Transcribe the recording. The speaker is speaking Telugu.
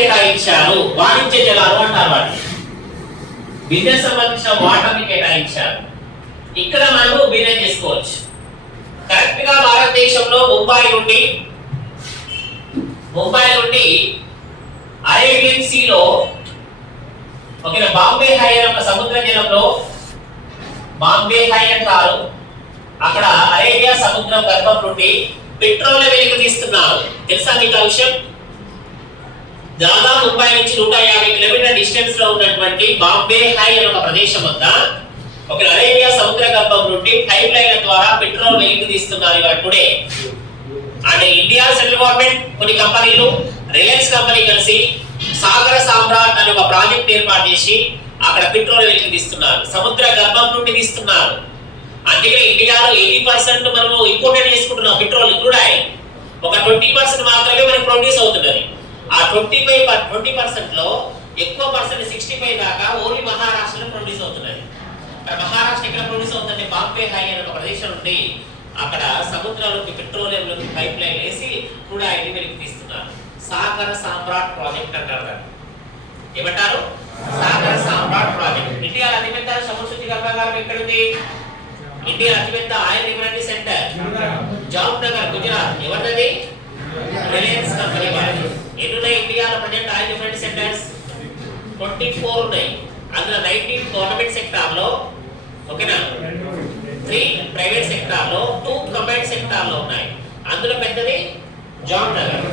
కేటాయించారు. వాణిజ్య జలాలు అంటారు వాటిని. బిజినెస్ సంబంధించిన వాటర్ని కేటాయించారు. ఇక్కడ మనము బిజినెస్ చేసుకోవచ్చు. కరెక్ట్ గా భారతదేశంలో ముంబై నుండి అరేబియన్ సీలో ఓకేనా బాంబే హై అనే ఒక సముద్ర జలంలో బాంబే హై అంటారు. అక్కడ అరేబియా సముద్రం గర్భం నుండి పెట్రోల్ వెలికి తీస్తున్నారు. తెలుసా మీకు ఆ విషయం? దాదాపు ముంబై నుంచి 150 కిలోమీటర్ల డిస్టెన్స్ లో ఉన్నటువంటి బాంబే హై అనే ఒక ప్రదేశం వద్ద ఒక అరేబియా సముద్ర గర్భం నుండి పైప్ లైన్ల ద్వారా పెట్రోల్ వెలికి తీస్తున్నారు ఇవాళ టుడే. అంటే ఇండియా సెంట్రల్ గవర్నమెంట్, కొన్ని కంపెనీలు, రిలయన్స్ కంపెనీ కలిసి సాగర సామ్రాట్ అనే ఒక ప్రాజెక్ట్ ఏర్పాటు చేసి అక్కడ పెట్రోల్ వెలికి తీస్తున్నారు. సముద్ర గర్భం నుండి తీస్తున్నారు. అందుకే ఇండియాలో 80% మనము ఇంపోర్టెడ్ చేసుకుంటున్నాం పెట్రోల్, క్రూడ్ ఆయిల్. ఒక 20% మాత్రమే మనకు ప్రొడ్యూస్ అవుతున్నది. ఆ 20% లో ఎక్కువ పర్సెంట్ 65 దాకా ఓన్లీ మహారాష్ట్రలో ప్రొడ్యూస్ అవుతున్నది. మహారాష్ట్ర ఎక్కడ ప్రొడ్యూస్ అవుతుందంటే బాంబే హై అనే ఒక ప్రదేశం నుండి అక్కడ సముద్రంలోకి పెట్రోలియంలోకి పైప్ లైన్ వేసి క్రూడ్ ఆయిల్ వెలికి తీస్తున్నారు. సాగర సామ్రాట్ ప్రాజెక్ట్ అంటారు. ఏమంటారు? సాగర సామ్రాట్ ప్రాజెక్ట్. ఇండియా అతిపెద్ద సముద్ర శుద్ధి కర్మాగారం ఎక్కడుంది? ఇండియా అతిపెద్ద oil refinery center Jamnagar, Gujarat. ఎవరిది? రిలయన్స్ కంపెనీ వారిది. ఎన్ని ఉన్నాయి ఇండియాలో ప్రజెంట్ ఆయిల్ రిఫైనరీ సెంటర్స్? 24 ఉన్నాయి. అందులో 19 గవర్నమెంట్ సెక్టార్ లో, ఓకేనా, 3 ప్రైవేట్ సెక్టార్ లో, 2 కంబైన్డ్ సెక్టార్ లో ఉన్నాయి. అందులో పెద్దది జామ్నగర్.